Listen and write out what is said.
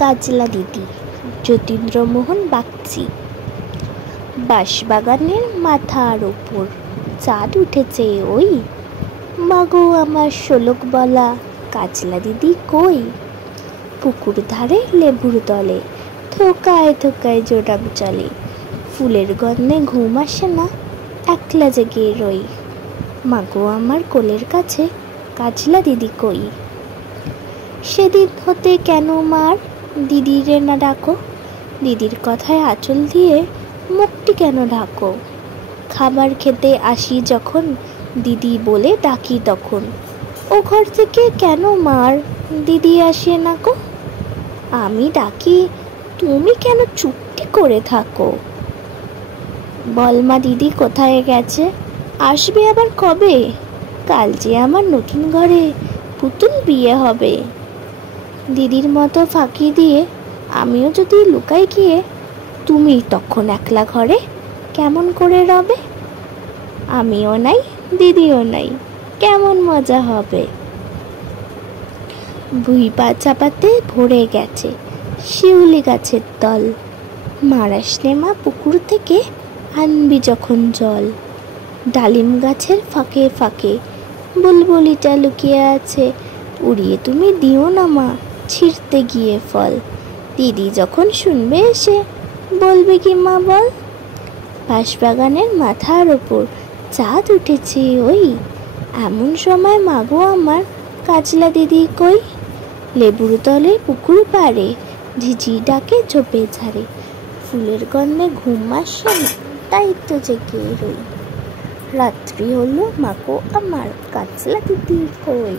কাজলা দিদি যতীন্দ্রমোহন বাগচি। বাঁশবাগানের মাথার ওপর চাঁদ উঠেছে ওই, মাগো আমার শোলক বলা কাজলা দিদি কই? পুকুর ধারে লেবুর তলে থোকায় থোকায় জোড়াম চলে, ফুলের গন্ধে ঘুম আসে না, একলা জেগে রই, মাগো আমার কোলের কাছে কাজলা দিদি কই? সেদিন হতে কেন মার দিদিরে না ডাকো? দিদির কথায় আঁচল দিয়ে মুখটি কেন ঢাকো? খাবার খেতে আসি যখন দিদি বলে ডাকি তখন, ও ঘর থেকে কেন মার দিদি আসে না গো? আমি ডাকি তুমি কেন চুপটি করে থাকো? বলমা দিদি কোথায় গেছে, আসবে আবার কবে? কাল যে আমার নতুন ঘরে পুতুল বিয়ে হবে। দিদির মতো ফাঁকি দিয়ে আমিও যদি লুকাই গিয়ে, তুমি তখন একলা ঘরে কেমন করে রবে? আমিও নাই দিদিও নাই, কেমন মজা হবে। ভুঁইপা চাপাতে ভরে গেছে শিউলি গাছের তল, মারাসলে মা পুকুর থেকে আনবি যখন জল। ডালিম গাছের ফাঁকে ফাঁকে বুলবুলিটা লুকিয়ে আছে, উড়িয়ে তুমি দিও না মা ছিঁড়তে গিয়ে ফল। দিদি যখন শুনবে এসে বলবে কি মা বল? বাঁশবাগানের মাথার ওপর চাঁদ উঠেছে ওই, এমন সময় মাগো আমার কাজলা দিদি কই? লেবুর তলে পুকুর পাড়ে ঝিঝি ডাকে ঝোপে ঝাড়ে, ফুলের গন্ধে ঘুম আসে না, তাই তো জেগে রই। রাত্রি হলো মাগো আমার কাজলা দিদি কই?